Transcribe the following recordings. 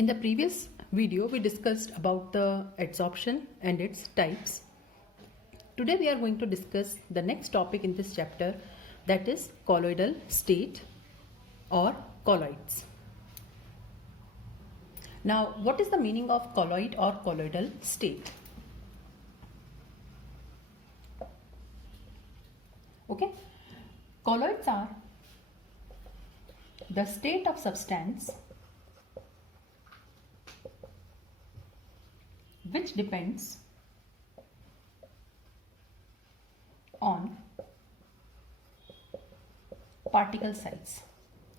In the previous video, we discussed about the adsorption and its types. Today we are going to discuss the next topic in this chapter, that is colloidal state or colloids. Now, what is the meaning of colloid or colloidal state? Okay, colloids are the state of substance which depends on particle size.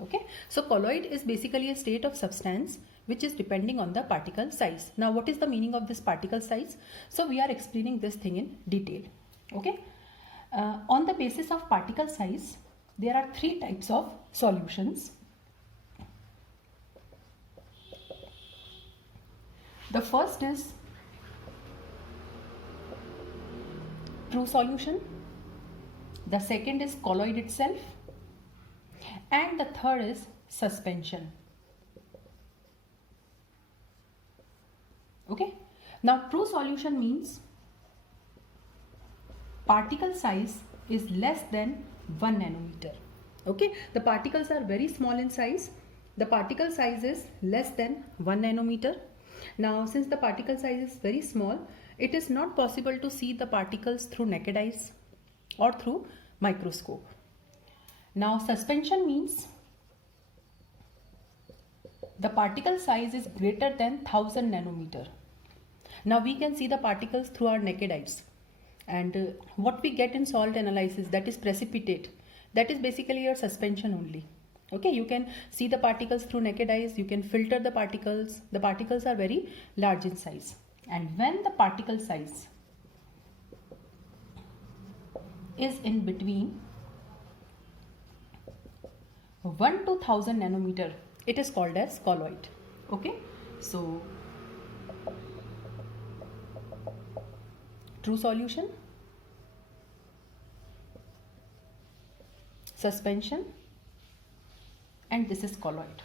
Okay, so colloid is basically a state of substance which is depending on the particle size. Now, what is the meaning of this particle size? So we are explaining this thing in detail. Okay, on the basis of particle size, there are three types of solutions. The first is true solution, the second is colloid itself, and the third is suspension. Okay, now true solution means particle size is less than 1 nanometer. Okay, the particles are very small in size. The particle size is less than 1 nanometer. Now, since the particle size is very small, it is not possible to see the particles through naked eyes or through microscope. Now, suspension means the particle size is greater than 1000 nanometer. Now, we can see the particles through our naked eyes, and what we get in salt analysis, that is precipitate, that is basically your suspension only. Okay, you can see the particles through naked eyes, you can filter the particles are very large in size. And when the particle size is in between 1 to 1000 nanometer, it is called as colloid. Okay, so true solution, suspension, and this is colloid.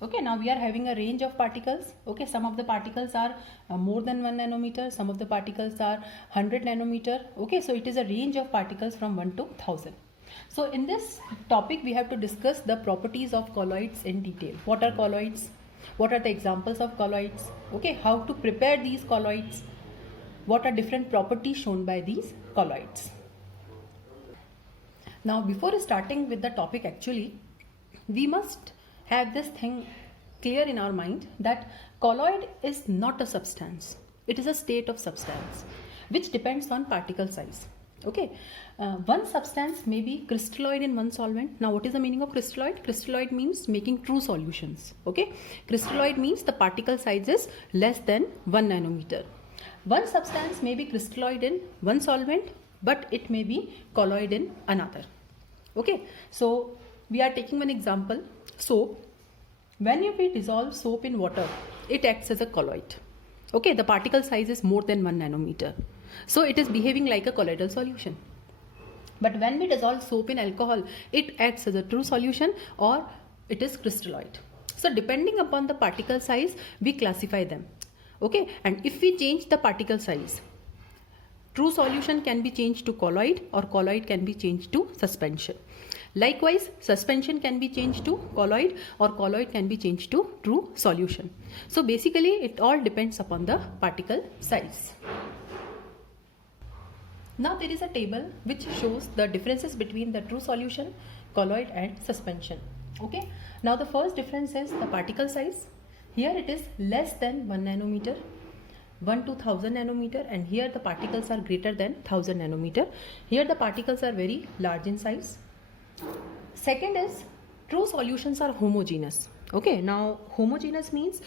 Okay, now we are having a range of particles. Okay, some of the particles are more than 1 nanometer, some of the particles are 100 nanometer. Okay, so it is a range of particles from 1 to 1000. So in this topic, we have to discuss the properties of colloids in detail. What are colloids? What are the examples of colloids? Okay, how to prepare these colloids? What are different properties shown by these colloids? Now, before starting with the topic, actually, we must have this thing clear in our mind that colloid is not a substance. It is a state of substance which depends on particle size. Okay, one substance may be crystalloid in one solvent. Now, what is the meaning of crystalloid? Crystalloid means making true solutions. Okay, crystalloid means the particle size is less than 1 nanometer. One substance may be crystalloid in one solvent, but it may be colloid in another. Okay, so we are taking one example, soap. When we dissolve soap in water, it acts as a colloid. Okay, the particle size is more than 1 nanometer. So it is behaving like a colloidal solution. But when we dissolve soap in alcohol, it acts as a true solution or it is crystalloid. So depending upon the particle size, we classify them. Okay, and if we change the particle size, true solution can be changed to colloid or colloid can be changed to suspension. Likewise, suspension can be changed to colloid or colloid can be changed to true solution. So basically, it all depends upon the particle size. Now there is a table which shows the differences between the true solution, colloid and suspension. Okay, now the first difference is the particle size. Here it is less than 1 nanometer. 1 to 1000 nanometer, and here the particles are greater than 1000 nanometer. Here the particles are very large in size. Second is true solutions are homogeneous. Okay, now homogeneous means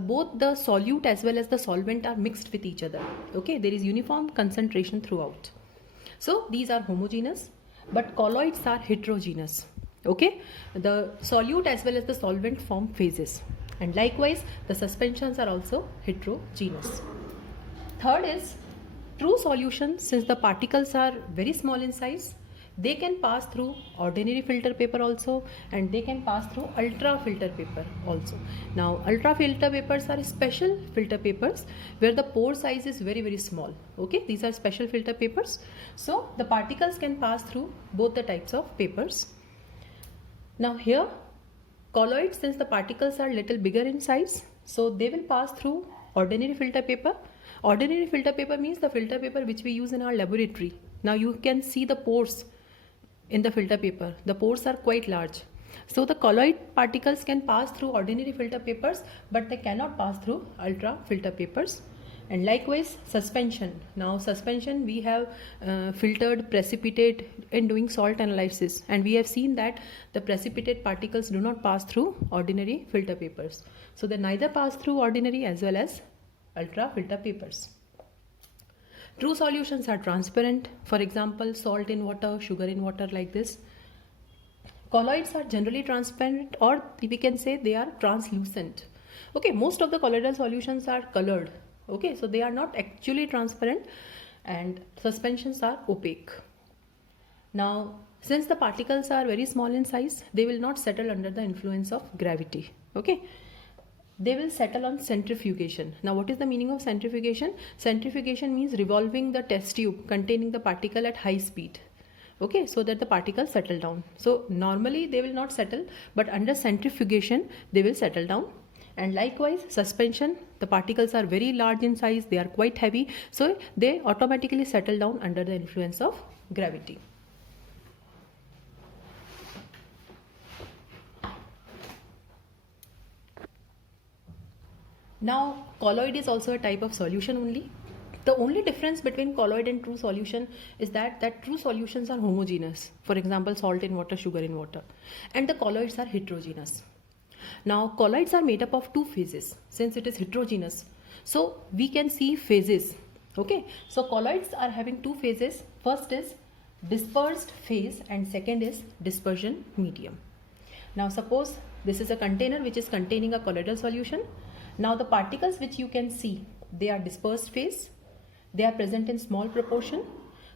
both the solute as well as the solvent are mixed with each other. Okay, there is uniform concentration throughout. So these are homogeneous, but colloids are heterogeneous. Okay, the solute as well as the solvent form phases, and likewise the suspensions are also heterogeneous. Third is true solution, since the particles are very small in size, They can pass through ordinary filter paper also, and they can pass through ultra filter paper also. Now ultra filter papers are special filter papers where the pore size is very very small. Okay, these are special filter papers, so the particles can pass through both the types of papers. Now here colloids, since the particles are little bigger in size, so they will pass through ordinary filter paper. Ordinary filter paper means the filter paper which we use in our laboratory. Now you can see the pores in the filter paper. The pores are quite large. So the colloid particles can pass through ordinary filter papers, but they cannot pass through ultra filter papers. And likewise suspension. Now suspension, we have filtered precipitate in doing salt analysis, and we have seen that the precipitate particles do not pass through ordinary filter papers. So they neither pass through ordinary as well as ultra filter papers. True solutions are transparent. For example, salt in water, sugar in water, like this. Colloids are generally transparent, or we can say they are translucent. Okay, most of the colloidal solutions are colored. Okay, so they are not actually transparent, and suspensions are opaque. Now, since the particles are very small in size, they will not settle under the influence of gravity. Okay, they will settle on centrifugation. Now what is the meaning of centrifugation? Centrifugation means revolving the test tube containing the particle at high speed. Okay, so that the particles settle down. So normally they will not settle, but under centrifugation they will settle down. And likewise suspension, the particles are very large in size, they are quite heavy, so they automatically settle down under the influence of gravity. Now colloid is also a type of solution only. The only difference between colloid and true solution is that true solutions are homogeneous. For example, salt in water, sugar in water, and the colloids are heterogeneous. Now colloids are made up of two phases. Since it is heterogeneous, so we can see phases. Okay, so colloids are having two phases. First is dispersed phase and second is dispersion medium. Now suppose this is a container which is containing a colloidal solution. Now the particles which you can see, they are dispersed phase, they are present in small proportion.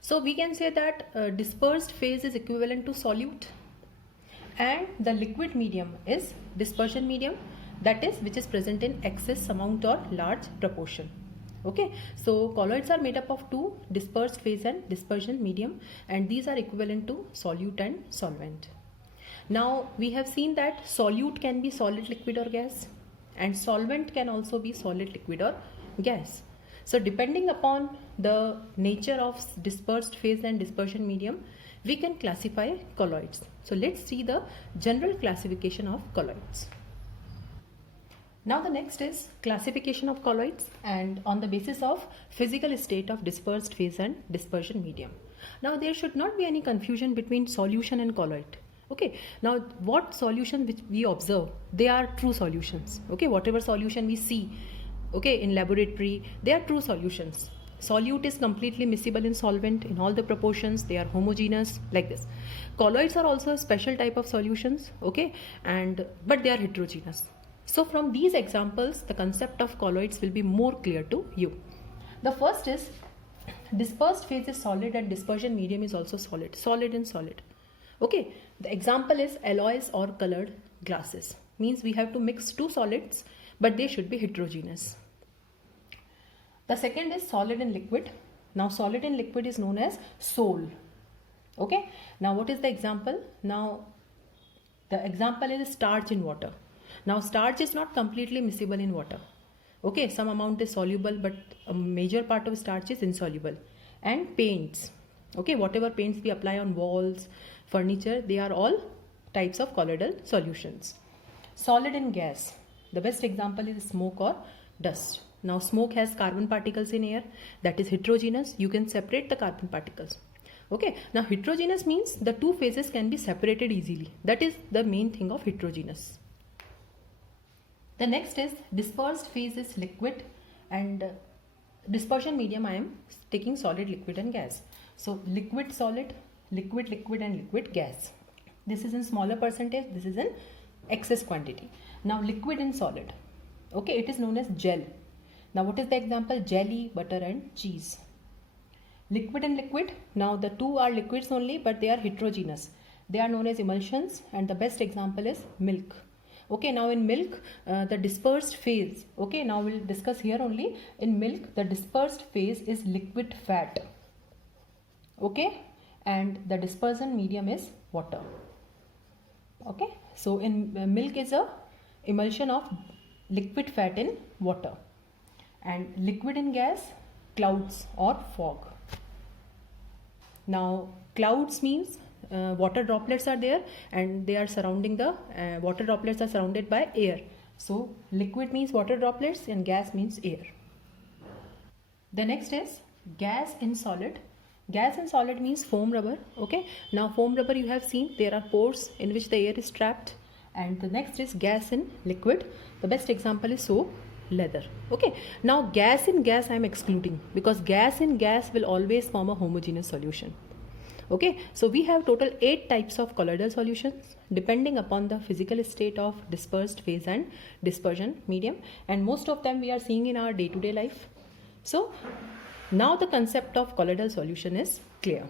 So we can say that dispersed phase is equivalent to solute, and the liquid medium is dispersion medium, that is which is present in excess amount or large proportion. Okay, so colloids are made up of two, dispersed phase and dispersion medium, and these are equivalent to solute and solvent. Now we have seen that solute can be solid, liquid or gas, and solvent can also be solid, liquid or gas. So depending upon the nature of dispersed phase and dispersion medium, we can classify colloids. So let's see the general classification of colloids. Now the next is classification of colloids, and on the basis of physical state of dispersed phase and dispersion medium. Now there should not be any confusion between solution and colloid. Okay, now what solution which we observe, they are true solutions. Okay, whatever solution we see, okay, in laboratory, they are true solutions. Solute is completely miscible in solvent in all the proportions, they are homogeneous, like this. Colloids are also a special type of solutions, okay, but they are heterogeneous. So from these examples, the concept of colloids will be more clear to you. The first is dispersed phase is solid and dispersion medium is also solid, solid and solid. Okay, the example is alloys or colored glasses. Means we have to mix two solids, but they should be heterogeneous. The second is solid and liquid. Now solid and liquid is known as sol. Okay, now what is the example? Now the example is starch in water. Now starch is not completely miscible in water. Okay, some amount is soluble, but a major part of starch is insoluble. And paints. Okay, whatever paints we apply on walls, furniture, they are all types of colloidal solutions. Solid and gas. The best example is smoke or dust. Now smoke has carbon particles in air, that is heterogeneous. You can separate the carbon particles. Okay, now heterogeneous means the two phases can be separated easily. That is the main thing of heterogeneous. The next is dispersed phase is liquid, and dispersion medium I am taking solid, liquid and gas. So liquid solid, liquid liquid and liquid gas. This is in smaller percentage, this is in excess quantity. Now liquid and solid. Okay, it is known as gel. Now what is the example? Jelly, butter and cheese. Liquid and liquid. Now the two are liquids only, but they are heterogeneous. They are known as emulsions, and the best example is milk. Okay, now in milk, the dispersed phase. Okay, now we'll discuss here only. In milk, the dispersed phase is liquid fat. Okay, and the dispersion medium is water. Okay, so in milk is a emulsion of liquid fat in water, and liquid in gas, clouds or fog. Now clouds means water droplets are there and they are surrounding the water droplets are surrounded by air. So liquid means water droplets and gas means air. The next is gas in solid. Gas in solid means foam rubber. Okay, now foam rubber you have seen there are pores in which the air is trapped. And the next is gas in liquid. The best example is soap, leather. Okay, now gas in gas I am excluding because gas in gas will always form a homogeneous solution. Okay, so we have total 8 types of colloidal solutions depending upon the physical state of dispersed phase and dispersion medium, and most of them we are seeing in our day-to-day life. So now the concept of colloidal solution is clear.